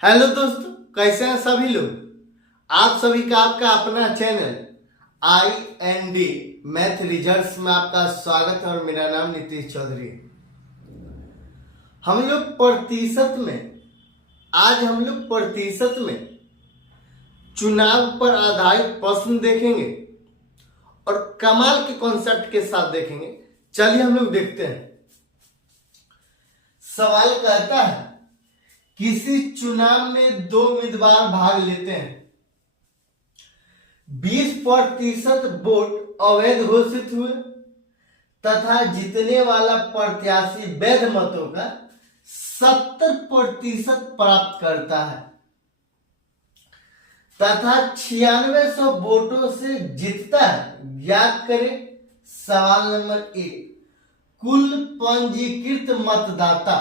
Hello दोस्तों, कैसे हैं सभी लोग। आप सभी का आपका अपना चैनल IND मैथ रिजल्ट्स में आपका स्वागत है और मेरा नाम नीतीश चौधरी है। हम लोग प्रतिशत में चुनाव पर आधारित प्रश्न देखेंगे और कमाल के कॉन्सेप्ट के साथ देखेंगे। चलिए हम लोग देखते हैं। सवाल कहता है, किसी चुनाव में 2 उम्मीदवार भाग लेते हैं। 20% वोट अवैध घोषित हुए तथा जीतने वाला प्रत्याशी वैध मतों का 70% प्राप्त करता है तथा 9600 वोटों से जीतता है। ज्ञात करें। सवाल नंबर 1, कुल पंजीकृत मतदाता।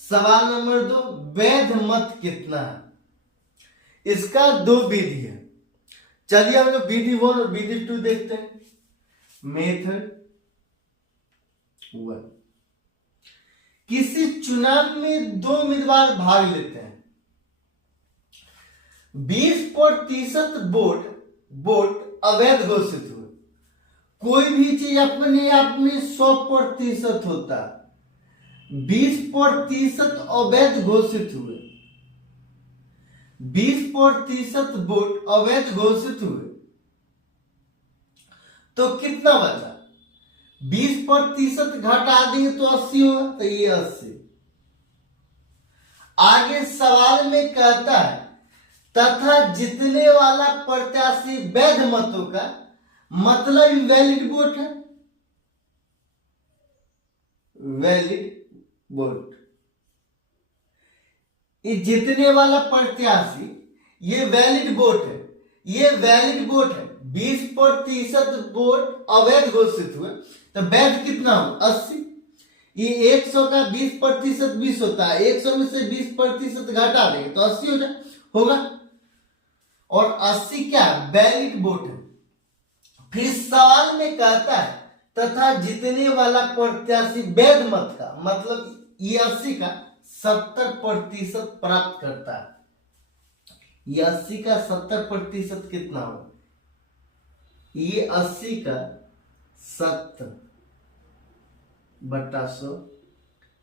सवाल नंबर 2, वैध मत कितना है। इसका 2 विधि है। चलिए हम लोग विधि 1 और विधि 2 देखते हैं। मेथड 1, किसी चुनाव में 2 उम्मीदवार भाग लेते हैं। 20% वोट अवैध घोषित हुए। कोई भी चीज अपने आप में 100% होता है। 20% अवैध घोषित हुए। 20% वोट अवैध घोषित हुए तो कितना बचा? 20% घटा देंगे तो 80 होगा, तो ये 80। आगे सवाल में कहता है तथा जीतने वाला प्रत्याशी वैध मतों का, मतलब वैलिड वोट है। वैलिड वोट, ये जीतने वाला प्रत्याशी ये वैलिड वोट है। ये वैलिड वोट है। 20% वोट अवैध घोषित हुए तो वैध कितना हो? 80। ये 100 का 20% 20 होता है। 100 में से 20% घटा देंगे तो 80 होगा। और 80 क्या? वैलिड वोट है। फिर सवाल में कहता है तथा जीतने वाला प्रत्याशी वैध मत का, मतलब ये 80 का 70% प्राप्त करता है। ये 80 का 70% कितना होगा? ये 80 का 70 बटा 100,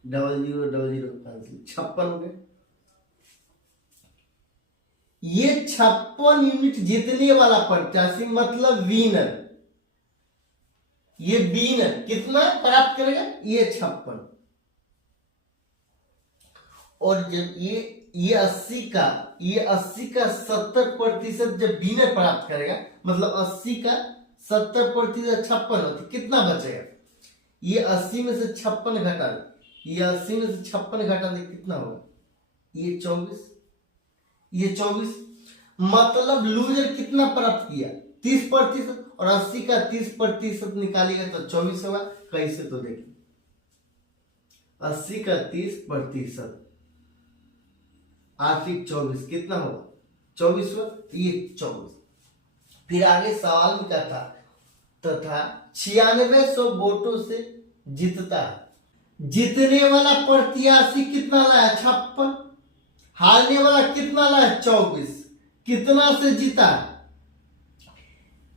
0000 56 हो गए। ये 56 यूनिट जीतने वाला प्रत्याशी, मतलब विनर, ये विनर कितना प्राप्त करेगा? ये 56। और जब ये 80 का 70% जब विनर प्राप्त करेगा, मतलब 80 का 70% 56 होती, कितना बचेगा? ये 80 में से 56 घटा दे। ये 80 में से 56 घटा दे, कितना होगा? ये 24। ये 24, मतलब लूजर कितना प्राप्त किया? 30%। और 80 का 30% निकालेगा तो 24 होगा। कैसे? तो देखिए, 80 का 30% 8 24 कितना होगा? 24 होगा। ये 24। फिर आगे सवाल में क्या था? तथा 9600 वोटों से जीतता है। जीतने वाला प्रत्याशी कितना लाया? 56। हारने वाला कितना लाया? 24। कितना से जीता?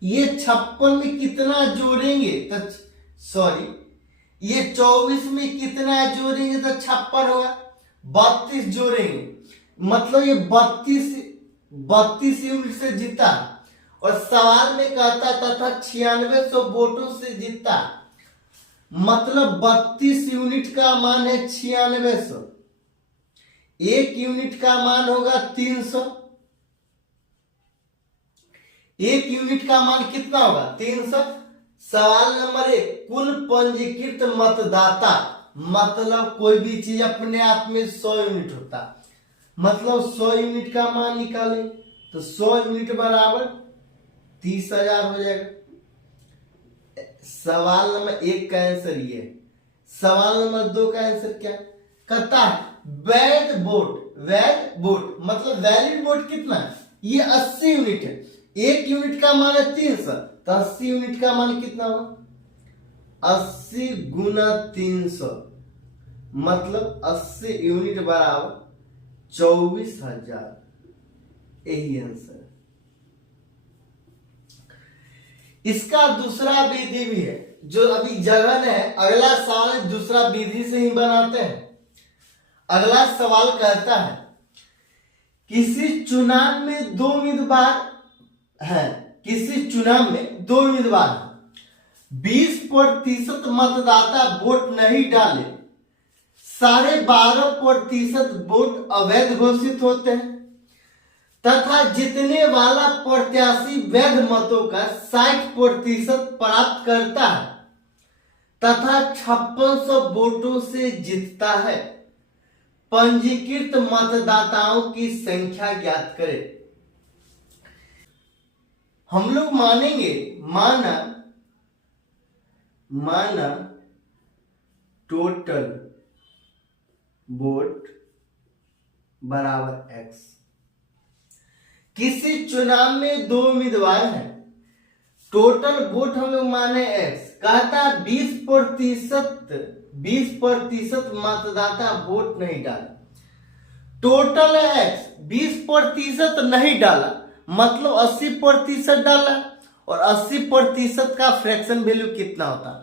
ये 56 में कितना जोड़ेंगे तो ये 24 में कितना जोड़ेंगे तो 56 होगा। 32 जोड़ेंगे, मतलब ये 32 यूनिट से जीता। और सवाल में कहता तथा 9600 वोटों से जीता, मतलब 32 यूनिट का मान है 9600। 1 यूनिट का मान होगा 300। 1 यूनिट का मान कितना होगा? 300। सवाल नंबर 1, कुल पंजीकृत मतदाता, मतलब कोई भी चीज अपने आप में 100 यूनिट होता, मतलब 100 यूनिट का मान निकालें तो 100 यूनिट बराबर 30,000 हो जाएगा। सवाल नंबर 1 का आंसर ये है। सवाल नंबर 2 का आंसर क्या कहता है? वैध वोट मतलब वैलिड वोट कितना है? ये 80 यूनिट है। 1 यूनिट का मान है 300, तो 80 यूनिट का मान कितना होगा? 80 गुना 300, मतलब 80 यूनिट बराबर 24,000। यही आंसर। इसका दूसरा विधि भी है जो अभी जगन है। अगला सवाल दूसरा विधि से ही बनाते हैं। अगला सवाल कहता है किसी चुनाव में दो उम्मीदवार हैं, किसी चुनाव में दो उम्मीदवार हैं, 20% मतदाता वोट नहीं डाले, 12.5% वोट अवैध घोषित होते हैं तथा जीतने वाला प्रत्याशी वैध मतों का 60% प्राप्त करता है तथा 5600 वोटों से जीतता है। पंजीकृत मतदाताओं की संख्या ज्ञात करें। हम लोग मानेंगे, माना टोटल वोट बराबर x। किसी चुनाव में दो उम्मीदवार हैं, टोटल वोट हम लोग माने x। कहता है 20% मतदाता वोट नहीं डाला। टोटल है x, 20% नहीं डाला मतलब 80% डाला। और 80% का फ्रैक्शन वैल्यू कितना होता है?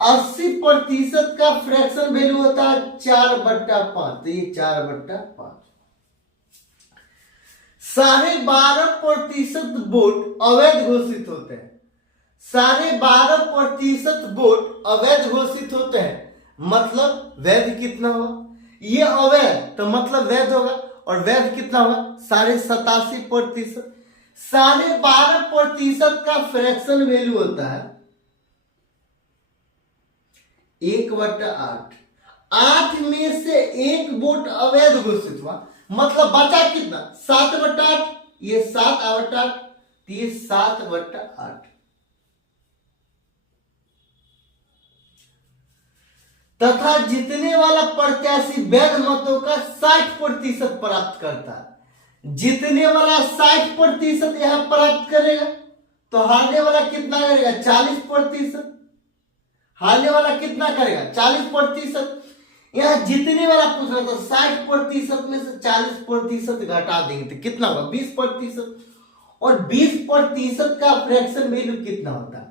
80% का फ्रैक्शन वैल्यू होता है 4/5। तो ये 4/5। 12.5% वोट अवैध घोषित होते हैं। 12.5% वोट अवैध घोषित होते हैं मतलब वैध कितना होगा? ये अवैध तो मतलब वैध होगा। और वैध कितना होगा? 87.5%। 12.5% का फ्रैक्शन वैल्यू होता है 1/8। 8 में से एक वोट अवैध घोषित हुआ मतलब बचा कितना? 7/8। ये 7/8, ये 7/8। तथा जीतने वाला प्रत्याशी वैध मतों का 60% प्राप्त करता है। जीतने वाला 60% यहां प्राप्त करेगा तो हारने वाला कितना करेगा? 40%। हारने वाला कितना करेगा? 40%। यहां जीतने वाला पूछ रहा था, 60% में से 40% घटा देंगे तो कितना होगा? 20%। और 20% का फ्रैक्शन वैल्यू कितना होता है?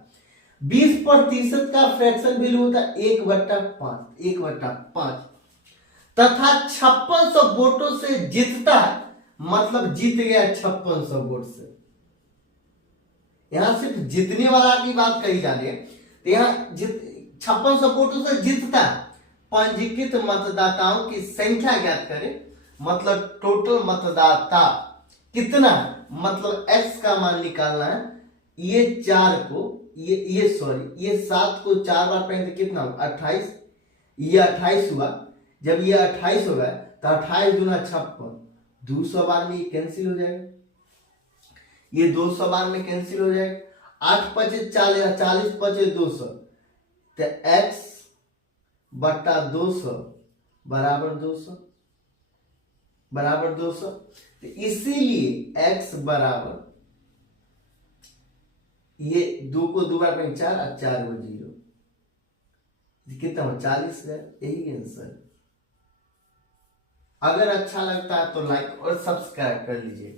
20% का फ्रैक्शन वैल्यू होता है 1/5। 1/5 तथा 5600 वोटों से जीतता है मतलब जीत गया 5600 वोट से। यहां सिर्फ जीतने वाला की बात कही जा रही है। तो यहां 5600 वोटों से जीतता है। पंजीकृत मतदाताओं की संख्या ज्ञात करें मतलब टोटल मतदाता कितना मतलब x का मान निकालना है। ये 4 को ये 7 को 4 बार पढ़ेंगे कितना होगा? 28। ये 28 हुआ। जब ये 28 होगा तो 28 दूना 56। 200 बार में ये कैंसिल हो जाएगा। ये 200 बार में कैंसिल हो जाएगा। 8 पचे 40, 40 पचे 200 तो x बट्टा 200 बराबर 200। तो इसीलिए x बराबर ये 2 को 2 बार में 4 और 4 को 0 कितना हो? 40 है। यही आंसर। अगर अच्छा लगता है तो लाइक और सब्सक्राइब कर लीजिए।